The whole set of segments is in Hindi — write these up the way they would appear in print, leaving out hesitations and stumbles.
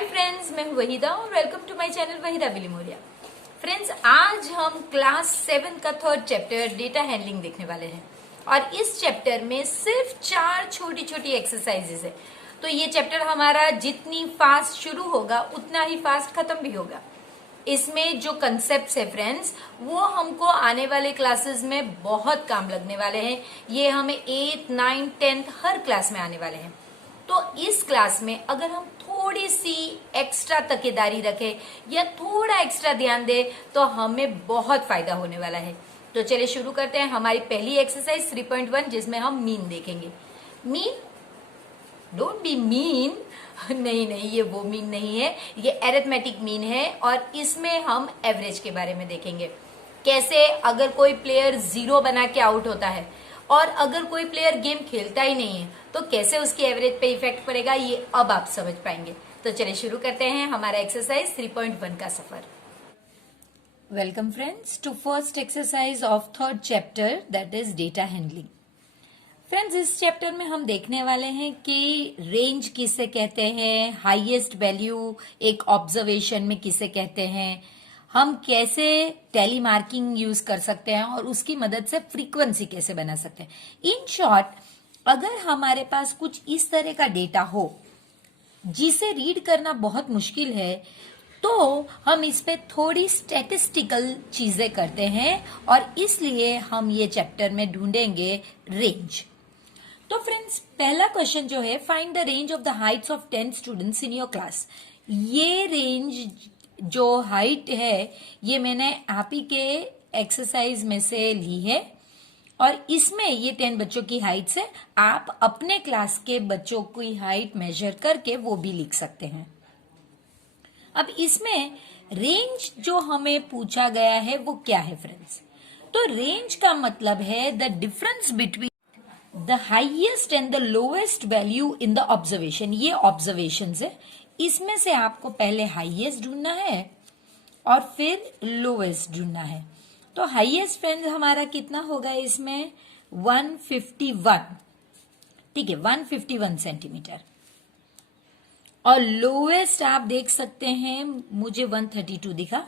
हाय फ्रेंड्स, मैं हूं वहीदा और welcome to my channel Waheeda Villimoria. Friends, आज हम क्लास 7 का थर्ड चैप्टर डेटा हैंडलिंग देखने वाले हैं और इस चैप्टर में सिर्फ 4 छोटी छोटी एक्सरसाइजेज है। तो ये चैप्टर हमारा जितनी फास्ट शुरू होगा उतना ही फास्ट खत्म भी होगा। इसमें जो कंसेप्ट्स है फ्रेंड्स, वो हमको आने वाले क्लासेस में बहुत काम लगने वाले हैं। ये हमें 8, 9, 10 हर क्लास में आने वाले हैं। तो इस क्लास में अगर हम थोड़ी सी एक्स्ट्रा तकेदारी रखें या थोड़ा एक्स्ट्रा ध्यान दें तो हमें बहुत फायदा होने वाला है। तो चलिए शुरू करते हैं हमारी पहली एक्सरसाइज 3.1, जिसमें हम मीन देखेंगे। मीन, डोंट बी मीन, नहीं, ये वो मीन नहीं है, ये एरिथमेटिक मीन है और इसमें हम एवरेज के बारे में देखेंगे। कैसे अगर कोई प्लेयर 0 बना के आउट होता है और अगर कोई प्लेयर गेम खेलता ही नहीं है तो कैसे उसकी एवरेज पे इफेक्ट पड़ेगा, ये अब आप समझ पाएंगे। तो चलिए शुरू करते हैं हमारा एक्सरसाइज 3.1 का सफर। Welcome friends to first exercise of third chapter, that is data handling. Friends, इस चैप्टर में हम देखने वाले हैं कि रेंज किसे कहते हैं, हाईएस्ट वैल्यू एक ऑब्जर्वेशन में किसे कहते हैं, हम कैसे टैली मार्किंग यूज कर सकते हैं और उसकी मदद से फ्रीक्वेंसी कैसे बना सकते हैं। इन शॉर्ट, अगर हमारे पास कुछ इस तरह का डेटा हो जिसे रीड करना बहुत मुश्किल है तो हम इस पे थोड़ी स्टैटिस्टिकल चीजें करते हैं और इसलिए हम ये चैप्टर में ढूंढेंगे रेंज। तो फ्रेंड्स, पहला क्वेश्चन जो है, find the range of the Heights of 10 students in your class. ये रेंज जो हाइट है ये मैंने आप ही के एक्सरसाइज में से ली है और इसमें ये 10 बच्चों की हाइट से आप अपने क्लास के बच्चों की हाइट मेजर करके वो भी लिख सकते हैं। अब इसमें रेंज जो हमें पूछा गया है वो क्या है फ्रेंड्स? तो रेंज का मतलब है the difference between the highest and the lowest value in the observation. ये ऑब्जर्वेशन है, इसमें से आपको पहले हाईएस्ट ढूंढना है और फिर लोएस्ट ढूंढना है। तो हाईएस्ट फ्रेंड्स हमारा कितना होगा इसमें? 151, ठीक है, 151 सेंटीमीटर। और लोएस्ट आप देख सकते हैं, मुझे 132 दिखा,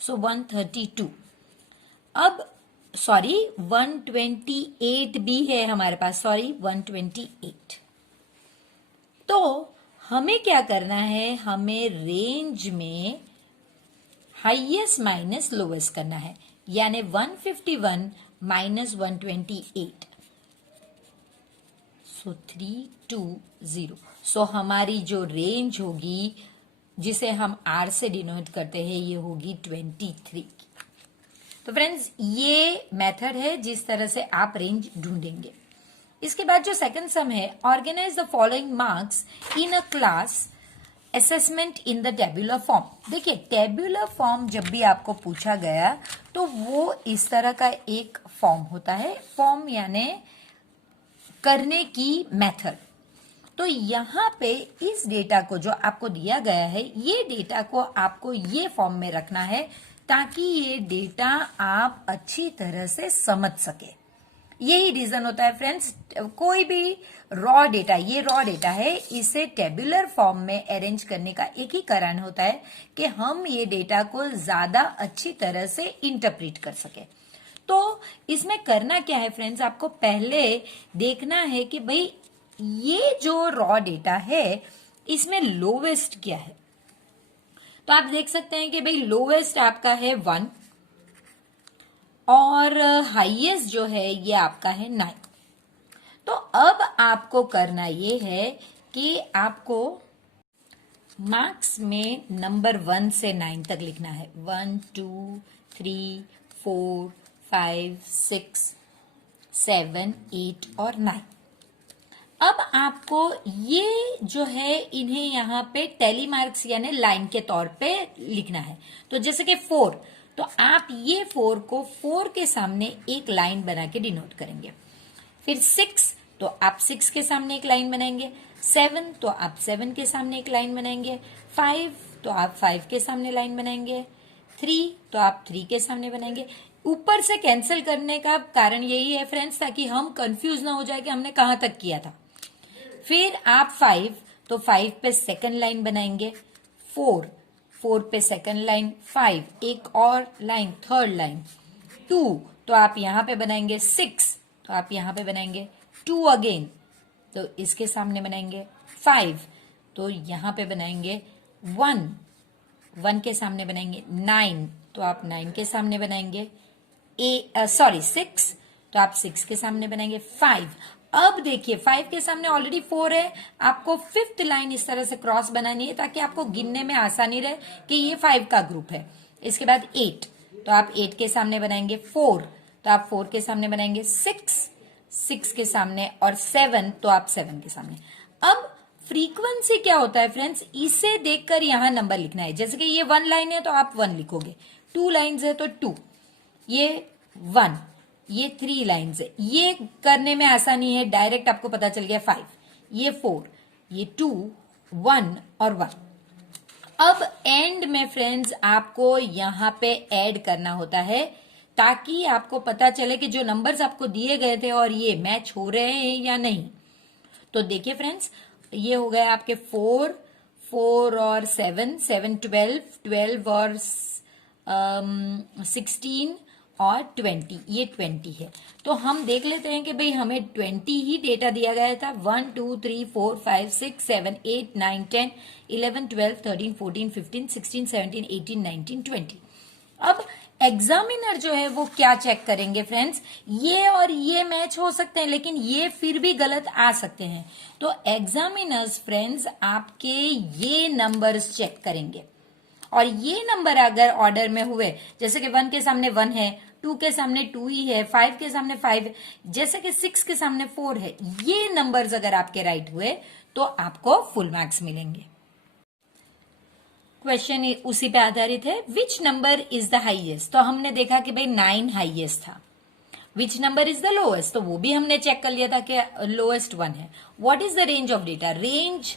सो 132। अब सॉरी 128 भी है हमारे पास, सॉरी 128। तो हमें क्या करना है, हमें रेंज में हाईएस्ट माइनस लोवेस्ट करना है, यानी 151 माइनस 128, सो 320। सो हमारी जो रेंज होगी जिसे हम R से डिनोट करते हैं ये होगी 23। तो फ्रेंड्स, ये मेथड है जिस तरह से आप रेंज ढूंढेंगे। इसके बाद जो सेकंड सम है, organise the following marks in a class assessment in the tabular form. देखिए, टेबुलर फॉर्म जब भी आपको पूछा गया तो वो इस तरह का एक फॉर्म होता है। फॉर्म यानी करने की मेथड। तो यहाँ पे इस डेटा को जो आपको दिया गया है, ये डेटा को आपको ये फॉर्म में रखना है ताकि ये डेटा आप अच्छी तरह से समझ सके। यही रीजन होता है फ्रेंड्स, कोई भी रॉ डेटा, ये रॉ डेटा है, इसे टेबुलर फॉर्म में अरेंज करने का एक ही कारण होता है कि हम ये डेटा को ज्यादा अच्छी तरह से इंटरप्रेट कर सके। तो इसमें करना क्या है फ्रेंड्स, आपको पहले देखना है कि भाई ये जो रॉ डेटा है इसमें लोवेस्ट क्या है। तो आप देख सकते हैं कि भाई लोवेस्ट आपका है 1 और हाईएस्ट जो है ये आपका है 9। तो अब आपको करना ये है कि आपको मार्क्स में नंबर 1 से 9 तक लिखना है। 1, 2, 3, 4, 5, 6, 7, 8 और 9। अब आपको ये जो है इन्हें यहाँ पे टैली मार्क्स यानी लाइन के तौर पे लिखना है। तो जैसे कि 4, तो आप ये 4 को 4 के सामने एक लाइन बना के डिनोट करेंगे। फिर 6, तो आप 6 के सामने एक लाइन बनाएंगे। 7, तो आप 7 के सामने एक लाइन बनाएंगे। 5, तो आप 5 के सामने लाइन बनाएंगे। 3, तो आप 3 के सामने बनाएंगे। ऊपर से कैंसिल करने का कारण यही है फ्रेंड्स, ताकि हम कंफ्यूज ना हो जाए कि हमने कहां तक किया था। फिर आप 5, तो 5 पे सेकंड लाइन बनाएंगे। 4, 4 पे सेकंड लाइन, 5 एक और लाइन, थर्ड लाइन, 2 तो आप यहां पे बनाएंगे 6 तो आप यहां पे बनाएंगे 2 अगेन, तो इसके सामने बनाएंगे 5 तो यहां पे बनाएंगे 1, 1 के सामने बनाएंगे 9 तो आप 9 के सामने बनाएंगे 6 तो आप 6 के सामने बनाएंगे 5। अब देखिए 5 के सामने ऑलरेडी 4 है, आपको फिफ्थ लाइन इस तरह से क्रॉस बनानी है ताकि आपको गिनने में आसानी रहे कि ये 5 का ग्रुप है। इसके बाद 8 तो आप 8 के सामने बनाएंगे 4 तो आप 4 के सामने बनाएंगे 6 के सामने, और 7 तो आप 7 के सामने। अब फ्रीक्वेंसी क्या होता है फ्रेंड्स, इसे देखकर यहां नंबर लिखना है। जैसे कि ये 1 लाइन है तो आप 1 लिखोगे, 2 लाइन्स है तो 2, ये 1, ये 3 लाइन्स है, ये करने में आसानी है, डायरेक्ट आपको पता चल गया 5, ये 4, ये 2, 1 और 1। अब एंड में फ्रेंड्स आपको यहां पे ऐड करना होता है ताकि आपको पता चले कि जो नंबर्स आपको दिए गए थे और ये मैच हो रहे हैं या नहीं। तो देखिए फ्रेंड्स, ये हो गया आपके 4, 4 और 7, 7 12, 12 और 16 और 20, ये 20 है। तो हम देख लेते हैं कि भाई हमें 20 ही डेटा दिया गया था। 1 2 3 4 5 6 7 8 9 10 11 12 13 14 15 16 17 18 19 20। अब एग्जामिनर जो है वो क्या चेक करेंगे फ्रेंड्स, ये और ये मैच हो सकते हैं लेकिन ये फिर भी गलत आ सकते हैं। तो एग्जामिनर्स फ्रेंड्स आपके ये नंबर्स चेक करेंगे, और ये नंबर अगर ऑर्डर में हुए, जैसे कि 1 के सामने 1 है, 2 के सामने 2 ही है, 5 के सामने 5 है, जैसे कि 6 के सामने 4 है, ये नंबर्स अगर आपके राइट हुए तो आपको फुल मार्क्स मिलेंगे। क्वेश्चन उसी पे आधारित है। Which number is the highest, तो हमने देखा कि भाई 9 हाईएस्ट था। Which number is the lowest, तो वो भी हमने चेक कर लिया था कि लोएस्ट 1 है। What is the range of data, range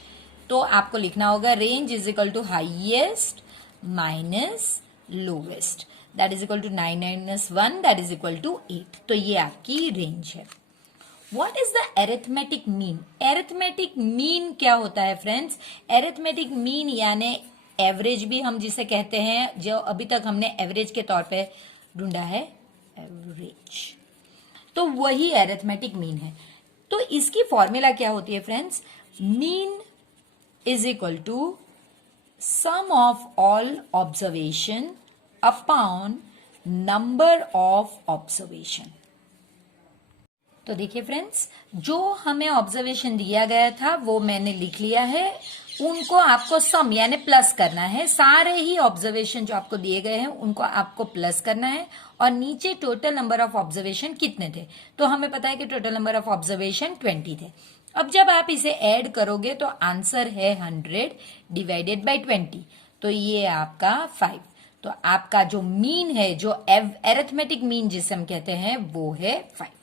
तो आपको लिखना होगा range is equal to highest minus lowest, that is equal to 9 minus 1, that is equal to 8। तो ये आपकी रेंज है। What is the arithmetic mean, arithmetic mean क्या होता है फ्रेंड्स, एरिथमेटिक मीन यानी एवरेज भी हम जिसे कहते हैं, जो अभी तक हमने एवरेज के तौर पे ढूंढा है, एवरेज, तो वही एरिथमेटिक मीन है। तो इसकी फॉर्मूला क्या होती है friends, mean is equal to sum of all observation upon number of observation. तो देखिए फ्रेंड्स, जो हमें ऑब्जर्वेशन दिया गया था वो मैंने लिख लिया है, उनको आपको सम यानी प्लस करना है। सारे ही ऑब्जर्वेशन जो आपको दिए गए हैं उनको आपको प्लस करना है, और नीचे टोटल नंबर ऑफ ऑब्जर्वेशन कितने थे, तो हमें पता है कि टोटल नंबर ऑफ ऑब्जर्वेशन 20 थे। अब जब आप इसे ऐड करोगे तो आंसर है 100 डिवाइडेड बाय 20, तो ये आपका 5। तो आपका जो मीन है, जो एरिथमेटिक मीन जिसे हम कहते हैं, वो है 5।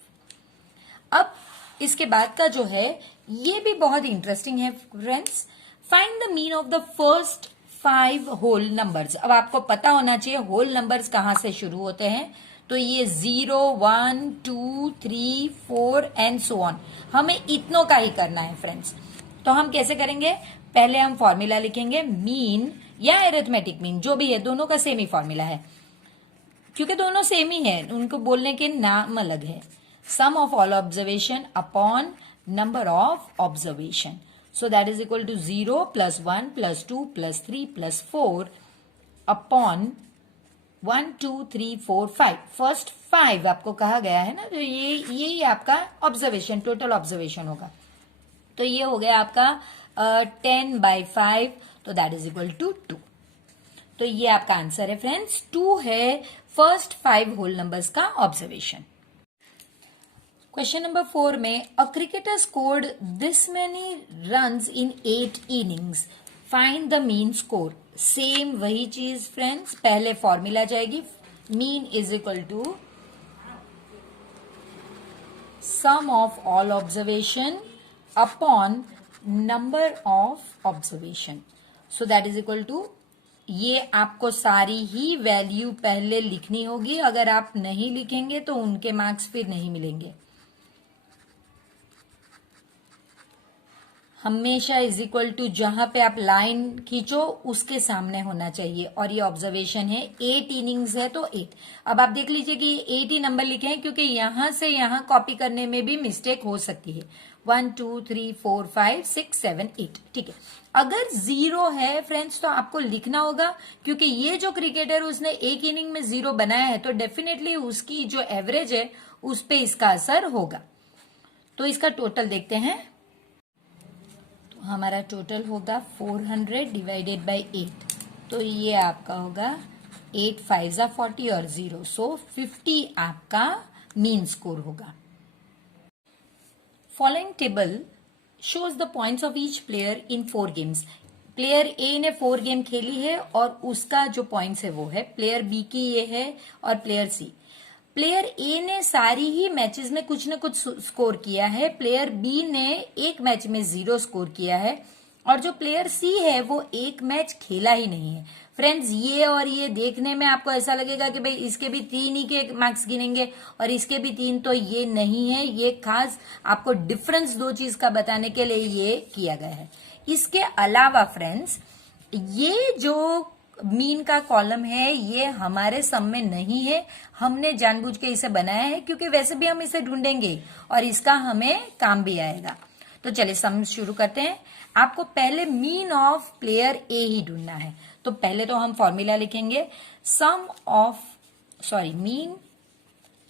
अब इसके बाद का जो है ये भी बहुत इंटरेस्टिंग है friends. Find the mean of the first 5 whole numbers. अब आपको पता होना चाहिए होल नंबर्स कहां से शुरू होते हैं, तो ये 0 1 2 3 4 एंड सो ऑन, हमें इतनों का ही करना है फ्रेंड्स। तो हम कैसे करेंगे, पहले हम फॉर्मूला लिखेंगे, मीन या एरिथमेटिक मीन जो भी है, दोनों का सेम ही फॉर्मूला है क्योंकि दोनों सेम ही है, उनको बोलने के नाम अलग है। Sum of all observation upon number of observation, so that is equal to 0 plus 1 plus 2 plus 3 plus 4 upon 1 2 3 4 5, first 5 आपको कहा गया है ना, तो ये आपका ऑब्जर्वेशन, टोटल ऑब्जर्वेशन होगा। तो ये हो गया आपका 10/5, तो दैट इज इक्वल टू 2। तो ये आपका आंसर है फ्रेंड्स, 2 है फर्स्ट 5 होल नंबर्स का ऑब्जर्वेशन। क्वेश्चन नंबर 4 में a cricketer scored this many runs in 8 innings, find the mean score. Same वही चीज फ्रेंड्स, पहले फॉर्मूला जाएगी, mean is equal to sum of all observation upon number of observation, so that is equal to, ये आपको सारी ही वैल्यू पहले लिखनी होगी, अगर आप नहीं लिखेंगे तो उनके मार्क्स फिर नहीं मिलेंगे। हमेशा इज इक्वल टू जहां पे आप लाइन खींचो उसके सामने होना चाहिए। और ये ऑब्जर्वेशन है, 8 इनिंग्स है तो 8। अब आप देख लीजिए कि 8 ही नंबर लिखे हैं क्योंकि यहां से यहां कॉपी करने में भी मिस्टेक हो सकती है। 1 2 3 4 5 6 7 8, ठीक है। अगर 0 है फ्रेंड्स तो आपको लिखना होगा, क्योंकि ये जो क्रिकेटर उसने एक इनिंग में 0 बनाया है तो डेफिनेटली उसकी जो एवरेज है उस पे इसका असर होगा। तो इसका टोटल देखते हैं। तो हमारा टोटल होगा 400 डिवाइडेड बाय 8, तो ये आपका होगा 8 5 जा 40 और 0, सो 50 आपका मीन स्कोर होगा। Following table shows the points of each player in 4 games. Player ए ने 4 गेम खेली है और उसका जो पॉइंट्स है वो है, प्लेयर बी की ये है और प्लेयर सी। प्लेयर ए ने सारी ही मैचेस में कुछ न कुछ स्कोर किया है, प्लेयर बी ने एक मैच में 0 स्कोर किया है और जो प्लेयर सी है वो एक मैच खेला ही नहीं है। फ्रेंड्स ये और ये देखने में आपको ऐसा लगेगा कि भाई इसके भी 3 ही के मार्क्स गिनेंगे और इसके भी 3, तो ये नहीं है। ये खास आपको डिफरेंस दो चीज का बताने के लिए ये किया गया है। इसके अलावा फ्रेंड्स ये जो मीन का कॉलम है ये हमारे सम में नहीं है, हमने जानबूझ के इसे बनाया है क्योंकि वैसे भी हम इसे ढूंढेंगे और इसका हमें काम भी आएगा। तो चलिए सम शुरू करते हैं। आपको पहले मीन ऑफ प्लेयर ए ही ढूंढना है, तो पहले तो हम फॉर्मूला लिखेंगे, mean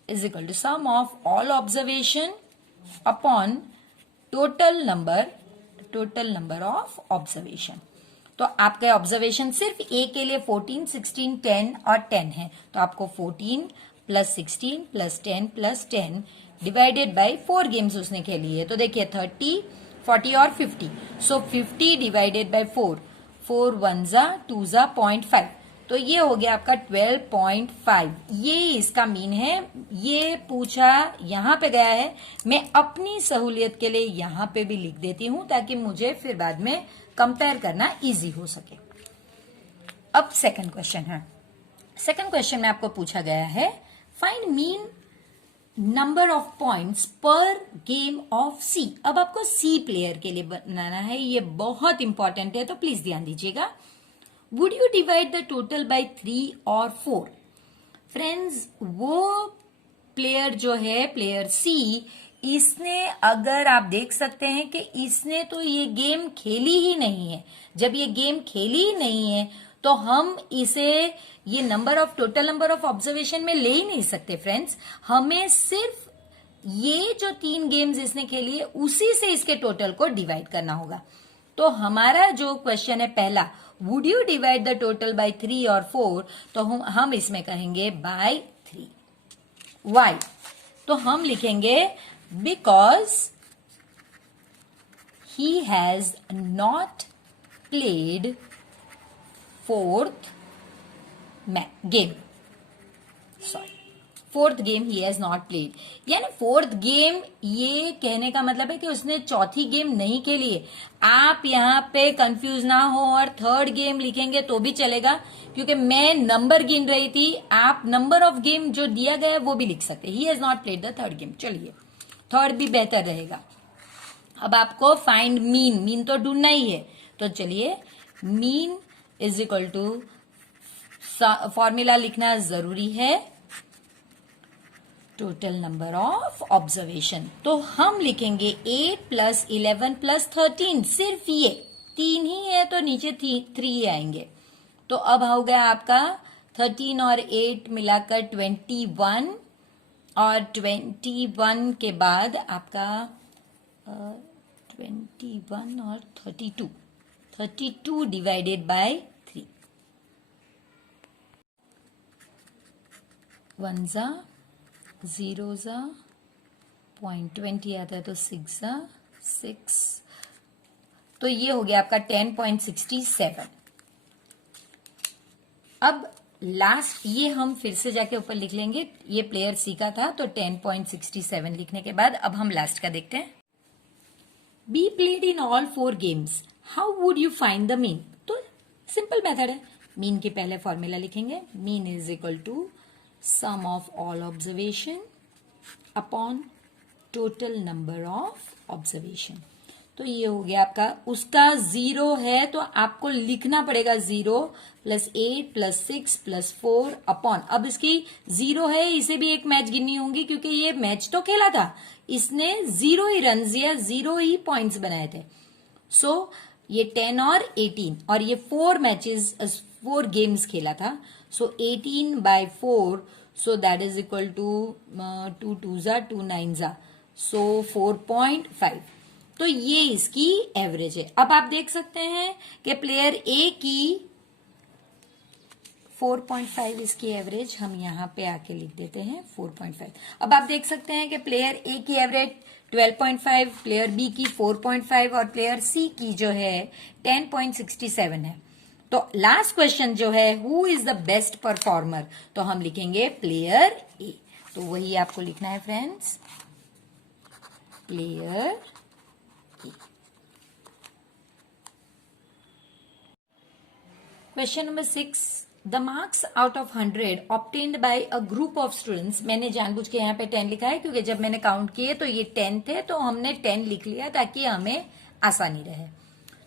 is equal to sum of all observation upon total number of observation. तो आपके ऑब्जर्वेशन सिर्फ ए के लिए 14, 16, 10 और 10 है, तो आपको 14 plus 16 plus 10 plus 10 divided by 4 games उसने खेली है। तो देखिए 30, 40 और 50, सो 50 डिवाइडेड बाय 4, 4 1 जा 2 जा 0.5, तो ये हो गया आपका 12.5। ये इसका मीन है। ये पूछा यहाँ पे गया है, मैं अपनी सहूलियत के लिए यहाँ पे भी लिख देती हूँ ताकि मुझे फिर बाद में कंपेयर करना इजी हो सके। अब सेकंड क्वेश्चन है। सेकंड क्वेश्चन में आपको पूछा गया है, find mean number of points पर गेम ऑफ सी। अब आपको सी प्लेयर के लिए बनाना है, ये बहुत इंपॉर्टेंट है तो प्लीज ध्यान दीजिएगा। Would you divide the total by 3 और 4? फ्रेंड्स वो प्लेयर जो है प्लेयर सी, इसने अगर आप देख सकते हैं कि इसने तो ये गेम खेली ही नहीं है। जब ये गेम खेली ही नहीं है तो हम इसे ये टोटल नंबर ऑफ ऑब्जर्वेशन में ले ही नहीं सकते फ्रेंड्स। हमें सिर्फ ये जो 3 गेम्स इसने खेली है उसी से इसके टोटल को डिवाइड करना होगा। तो हमारा जो क्वेश्चन है पहला, would you divide the total by 3 और 4, तो हम इसमें कहेंगे बाय 3। वाई? तो हम लिखेंगे because he has not played 4th game, fourth game he has not played, यानी 4th गेम, ये कहने का मतलब है कि उसने चौथी गेम नहीं खेली है। आप यहाँ पे कंफ्यूज ना हो और 3rd गेम लिखेंगे तो भी चलेगा, क्योंकि मैं नंबर गिन रही थी, आप नंबर ऑफ गेम जो दिया गया है वो भी लिख सकते हैं। He has not played the 3rd game, चलिए 3rd भी बेहतर रहेगा। अब आपको फाइंड मीन तो ढूंढना ही है, तो चलिए mean is equal to, formula लिखना जरूरी है, टोटल नंबर ऑफ ऑब्जर्वेशन। तो हम लिखेंगे 8 प्लस 11 प्लस 13, सिर्फ ये 3 ही है तो नीचे 3 आएंगे। तो अब हो गया आपका 13 और 8 मिलाकर 21, और 21 के बाद आपका 21 और 32 डिवाइडेड बाय 3, 1 जा 0 जा 0.20 आता है तो 6 जा 6, तो ये हो गया आपका 10.67। अब लास्ट ये हम फिर से जाके ऊपर लिख लेंगे, ये प्लेयर सी का था तो 10.67 लिखने के बाद अब हम लास्ट का देखते हैं। B played in all 4 games, how would you find the mean? तो सिंपल मेथड है, मीन के पहले फॉर्मूला लिखेंगे, mean is equal to sum of all observation upon total number of observation। तो ये हो गया आपका, उसका 0 है तो आपको लिखना पड़ेगा 0 प्लस 8 प्लस 6 प्लस 4 अपॉन, अब इसकी 0 है, इसे भी एक मैच गिननी होंगी क्योंकि ये मैच तो खेला था, इसने 0 ही रन दिया, 0 ही पॉइंट्स बनाए थे। सो ये 10 और 18 और ये 4 मैचेस 4 गेम्स खेला था। So 18/4, so that is equal to 2 2 2 9, so 4.5। तो ये इसकी एवरेज है। अब आप देख सकते हैं कि प्लेयर ए की 4.5 इसकी एवरेज, हम यहां पे आके लिख देते हैं 4.5। अब आप देख सकते हैं कि प्लेयर ए की एवरेज 12.5, प्लेयर बी की 4.5 और प्लेयर सी की जो है 10.67 है। तो लास्ट क्वेश्चन जो है, who is the best performer, तो हम लिखेंगे प्लेयर ए। तो वही आपको लिखना है friends, player A. Question number 6, the marks out of 100 obtained by a group of students. मैंने जानबूझ के यहाँ पे 10 लिखा है क्योंकि जब मैंने काउंट किए तो ये 10 थे, तो हमने 10 लिख लिया ताकि हमें आसानी रहे।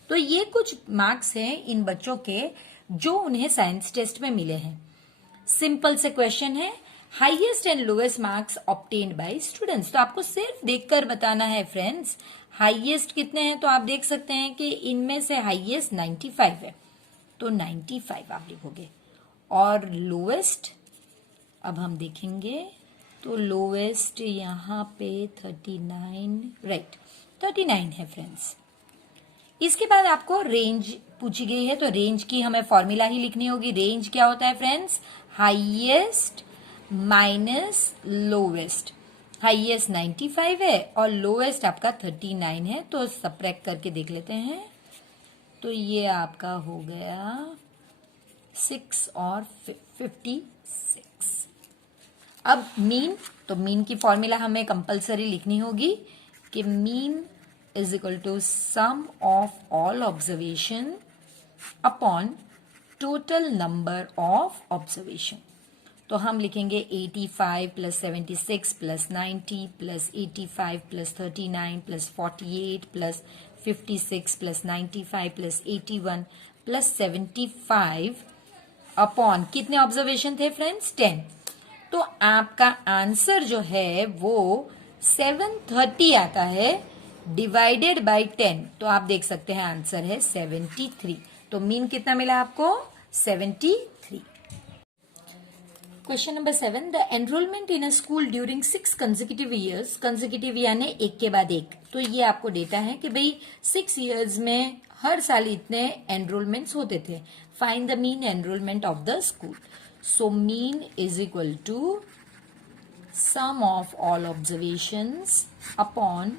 तो ये कुछ मार्क्स हैं इन बच्चों के जो उन्हें साइंस टेस्ट में मिले हैं। सिंपल से क्वेश्चन है, highest and lowest marks obtained by students. तो आपको सिर्फ देखकर बताना है फ्रेंड्स, हाईएस्ट कितने हैं। तो आप देख सकते हैं कि इनमें से हाईएस्ट 95 है, तो 95 आप लिखोगे। और लोएस्ट अब हम देखेंगे, तो लोएस्ट यहाँ पे 39, राइट 39 है फ्रेंड्स। इसके बाद आपको रेंज पूछी गई है, तो रेंज की हमें फॉर्मूला ही लिखनी होगी। रेंज क्या होता है friends, highest minus lowest. Highest 95 है और लोएस्ट आपका 39 है, तो सब्ट्रैक्ट करके देख लेते हैं। तो ये आपका हो गया 6 और 56। अब मीन, तो मीन की फॉर्मूला हमें कंपलसरी लिखनी होगी कि mean is equal to sum of all observation upon total number of observation। तो हम लिखेंगे 85 plus 76 plus 90 plus 85 plus 39 plus 48 plus 56 plus 95 plus 81 plus 75 upon कितने ऑब्जर्वेशन थे फ्रेंड्स, 10। तो आपका आंसर जो है वो 730 आता है डिवाइडेड बाय 10। तो आप देख सकते हैं आंसर है 73। तो मीन कितना मिला आपको, 73। Question number 7, the enrolment in a school during 6 consecutive years, consecutive यानी एक के बाद एक। तो ये आपको डेटा है कि भाई 6 ईयर्स में हर साल इतने एनरोलमेंट्स होते थे। Find the mean enrolment of the school. So mean is equal to sum of all observations upon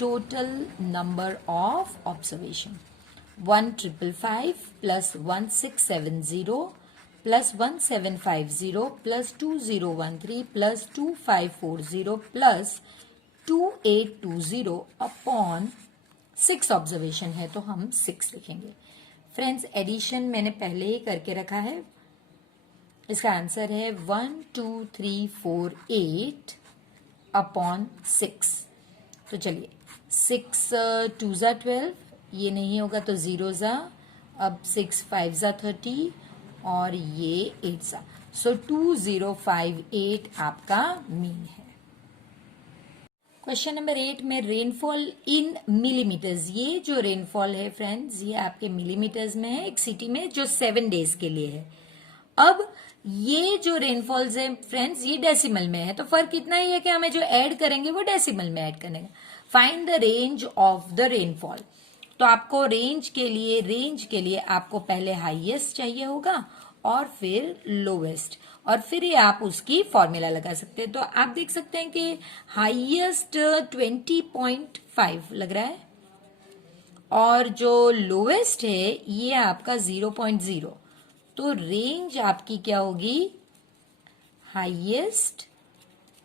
total number of observation। 1555 plus 1670 plus 1750 plus 2013 plus 2540 plus 2820 upon 6 observation है, तो हम 6 लिखेंगे। फ्रेंड्स एडिशन मैंने पहले ही करके रखा है, इसका आंसर है 12348 अपॉन 6। तो चलिए 6 2 ज़ा 12, ये नहीं होगा तो 0 ज़ा, अब 6 5 ज़ा 30 और ये 8 ज़ा। सो 2058 आपका मीन है। क्वेश्चन नंबर 8 में रेनफॉल इन मिलीमीटर्स। ये जो रेनफॉल है फ्रेंड्स, ये आपके मिलीमीटर्स में है एक सिटी में जो 7 डेज के लिए है। अब ये जो रेनफॉल्स है फ्रेंड्स, ये डेसिमल में है, तो फर्क इतना ही है कि हमें जो ऐड करेंगे वो डेसिमल में ऐड करेंगे। Find the range of the rainfall. तो आपको रेंज के लिए आपको पहले हाईएस्ट चाहिए होगा और फिर लोवेस्ट, और फिर ये आप उसकी फॉर्मूला लगा सकते हैं। तो आप देख सकते हैं कि हाईएस्ट 20.5 लग रहा है और जो लोवेस्ट है ये आपका 0.0। तो रेंज आपकी क्या होगी, highest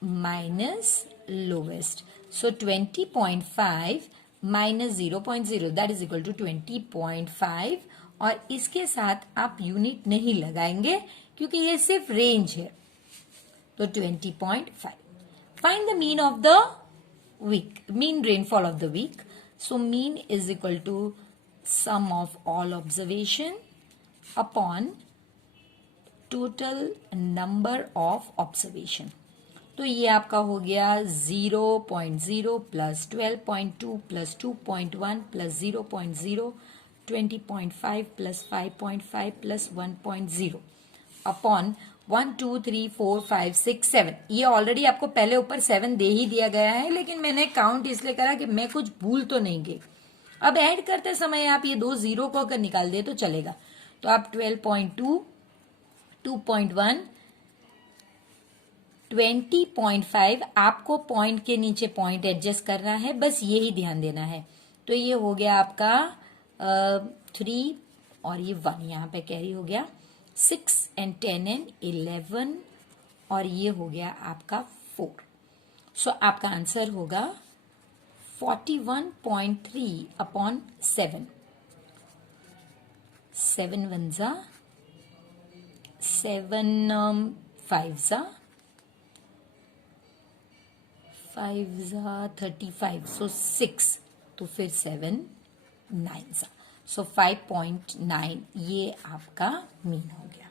minus lowest. So 20.5 minus 0.0 that is equal to 20.5, और इसके साथ आप यूनिट नहीं लगाएंगे क्योंकि ये सिर्फ रेंज है। तो 20.5। Find the mean of the week, mean rainfall of the week. So mean is equal to sum of all observation upon total number of observation. तो ये आपका हो गया 0.0 plus 12.2 plus 2.1 plus 0.0 20.5 plus 5.5 plus 1.0 upon 1 2 3 4 5 6 7। ये ऑलरेडी आपको पहले ऊपर 7 दे ही दिया गया है, लेकिन मैंने काउंट इसलिए करा कि मैं कुछ भूल तो नहीं गई। अब ऐड करते समय आप ये 2 0 को अगर निकाल दे तो चलेगा। तो आप 12.2 2.1 20.5 आपको पॉइंट के नीचे पॉइंट एडजस्ट करना है, बस यही ध्यान देना है। तो ये हो गया आपका 3 और ये 1 यहाँ पे कैरी हो गया 6 and 10 and 11 और ये हो गया आपका 4। सो आपका आंसर होगा 41.3 अपॉन 7। 7 1 जा 7 5 जा 5 जा 35 सो 6 तो फिर 7 9 जा सो 5.9 ये आपका मीन हो गया।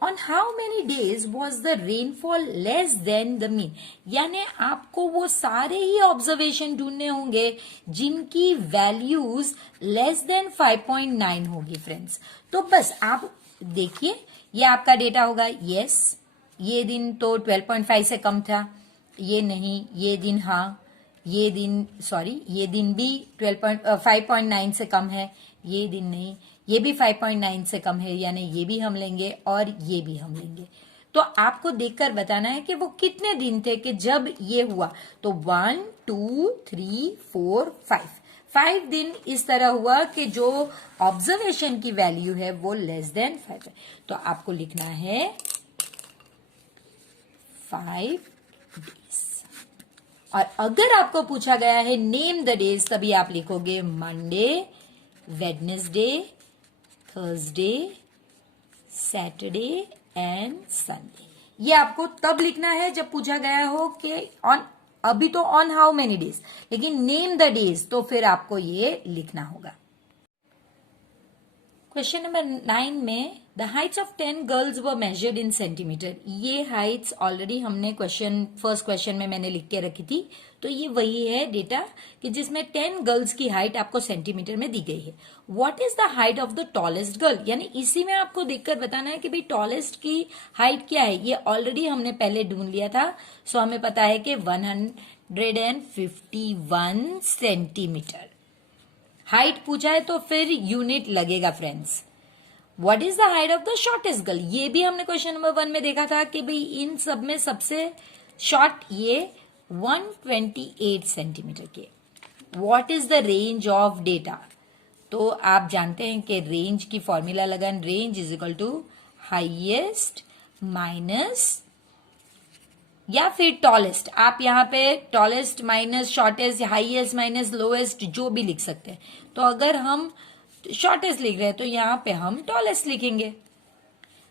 On how many days was the rainfall less than the mean, यानी आपको वो सारे ही ऑब्जर्वेशन ढूंढने होंगे जिनकी वैल्यूज लेस देन 5.9 होगी फ्रेंड्स। तो बस आप देखिए ये आपका डेटा होगा। यस ये दिन तो 12.5 से कम था, ये नहीं, ये दिन हाँ, ये दिन भी 5.9 से कम है, ये दिन नहीं, ये भी 5.9 से कम है, यानी ये भी हम लेंगे और ये भी हम लेंगे। तो आपको देखकर बताना है कि वो कितने दिन थे कि जब ये हुआ। तो 1 2 3 4 5 दिन इस तरह हुआ कि जो ऑब्जर्वेशन की वैल्यू है वो लेस देन 5 है। तो आपको लिखना है 5 डेज। और अगर आपको पूछा गया है नेम द डेज, तभी आप लिखोगे Monday, Wednesday, Thursday, Saturday and Sunday. ये आपको तब लिखना है जब पूछा गया हो कि अभी तो ऑन हाउ मेनी डेज, लेकिन नेम द डेज तो फिर आपको ये लिखना होगा। क्वेश्चन नंबर 9 में the Heights of 10 girls were measured in centimetre. ये हाइट्स ऑलरेडी हमने फर्स्ट क्वेश्चन में मैंने लिख के रखी थी। तो ये वही है डेटा कि जिसमें 10 गर्ल्स की हाइट आपको सेंटीमीटर में दी गई है। What is the height of the tallest girl, यानी इसी में आपको देखकर बताना है कि भाई टॉलेस्ट की हाइट क्या है। ये ऑलरेडी हमने पहले ढूंढ लिया था। सो हमें पता है कि 151 सेंटीमीटर। हाइट पूछा है तो फिर यूनिट लगेगा friends. What is the height of the shortest girl, ये भी हमने क्वेश्चन नंबर 1 में देखा था कि भाई इन सब में सबसे शॉर्ट ये 128 सेंटीमीटर के। What is the range of data, तो आप जानते हैं कि रेंज की फॉर्मूला लगान, range is equal to highest minus या फिर टॉलेस्ट। आप यहाँ पे tallest minus shortest, highest minus lowest जो भी लिख सकते हैं। तो अगर हम शॉर्टेस्ट लिख रहे हैं तो यहाँ पे हम टॉलेस्ट लिखेंगे।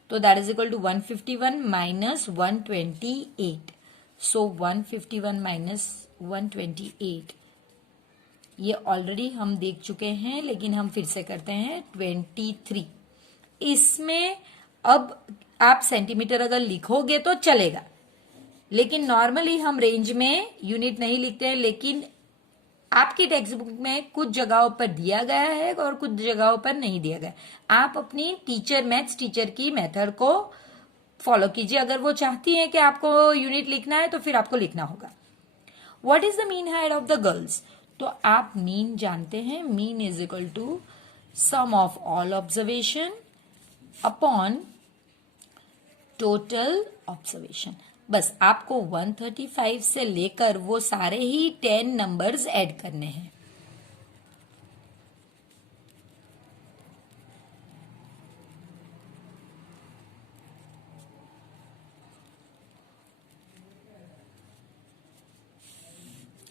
तो that is equal to 151 minus 128। So 151 minus 128 ये ऑलरेडी हम देख चुके हैं, लेकिन हम फिर से करते हैं 23। इसमें अब आप सेंटीमीटर अगर लिखोगे तो चलेगा, लेकिन नॉर्मली हम रेंज में यूनिट नहीं लिखते हैं। लेकिन आपकी टेक्स्ट बुक में कुछ जगहों पर दिया गया है और कुछ जगहों पर नहीं दिया गया। आप अपनी मैथ्स टीचर की मेथड को फॉलो कीजिए। अगर वो चाहती हैं कि आपको यूनिट लिखना है तो फिर आपको लिखना होगा। What is the mean height of the girls, तो आप मीन जानते हैं, mean is equal to sum of all observation upon total observation. बस आपको 135 से लेकर वो सारे ही 10 नंबर्स ऐड करने हैं।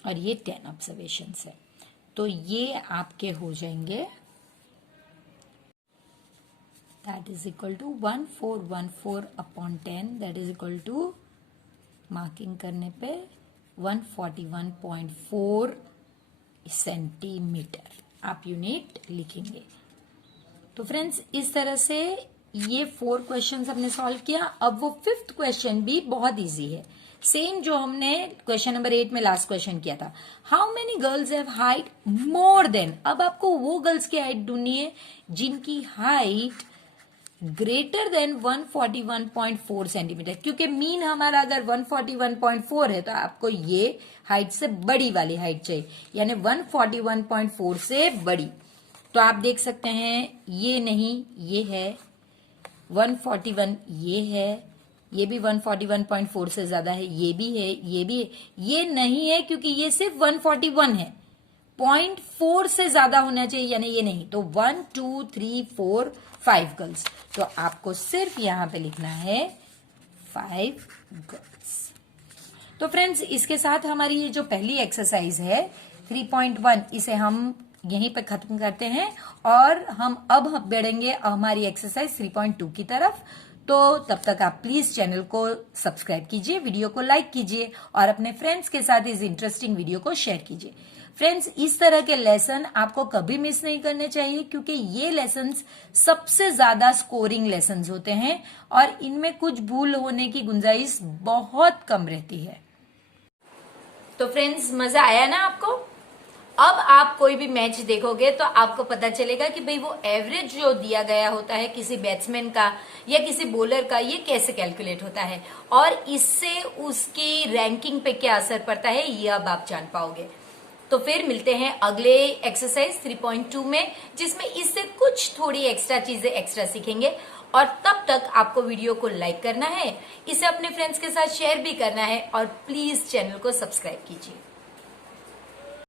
और ये 10 ऑब्जर्वेशन है। तो ये आपके हो जाएंगे that is equal to 1414 upon 10, that is equal to marking करने पे 141.4 सेंटीमीटर आप यूनिट लिखेंगे। तो फ्रेंड्स इस तरह से ये 4 क्वेश्चंस हमने सॉल्व किया। अब वो 5th क्वेश्चन भी बहुत इजी है, सेम जो हमने क्वेश्चन नंबर 8 में लास्ट क्वेश्चन किया था। How many girls have height more than, अब आपको वो गर्ल्स की हाइट ढूंढनी है जिनकी हाइट ग्रेटर देन 141.4 सेंटीमीटर, क्योंकि मीन हमारा अगर 141.4 है तो आपको ये हाइट से बड़ी वाली हाइट चाहिए, यानी 141.4 से बड़ी। तो आप देख सकते हैं ये नहीं, ये है 141, ये है, ये भी 141.4 से ज्यादा है, ये भी है, ये भी है, ये नहीं है क्योंकि ये सिर्फ 141 है, 0.4 से ज्यादा होना चाहिए, यानी ये नहीं। तो 1 2 3 4 5 गर्ल्स, तो आपको सिर्फ यहां पे लिखना है 5 गर्ल्स। तो फ्रेंड्स इसके साथ हमारी ये जो पहली एक्सरसाइज है 3.1, इसे हम यहीं पे खत्म करते हैं और हम अब बढ़ेंगे हमारी एक्सरसाइज 3.2 की तरफ। तो तब तक आप प्लीज चैनल को सब्सक्राइब कीजिए, वीडियो को लाइक कीजिए और अपने फ्रेंड्स के साथ इस इंटरेस्टिंग वीडियो को शेयर कीजिए। फ्रेंड्स इस तरह के लेसन आपको कभी मिस नहीं करने चाहिए, क्योंकि ये लेसन्स सबसे ज्यादा स्कोरिंग लेसन्स होते हैं और इनमें कुछ भूल होने की गुंजाइश बहुत कम रहती है। तो फ्रेंड्स मजा आया ना आपको? अब आप कोई भी मैच देखोगे तो आपको पता चलेगा कि भाई वो एवरेज जो दिया गया होता है किसी बैट्समैन का या किसी बॉलर का, ये कैसे कैलकुलेट होता है और इससे उसकी रैंकिंग पे क्या असर पड़ता है, ये अब आप जान पाओगे। तो फिर मिलते हैं अगले एक्सरसाइज 3.2 में, जिसमें इससे कुछ थोड़ी एक्स्ट्रा चीजें एक्स्ट्रा सीखेंगे। और तब तक आपको वीडियो को लाइक करना है, इसे अपने फ्रेंड्स के साथ शेयर भी करना है और प्लीज चैनल को सब्सक्राइब कीजिए।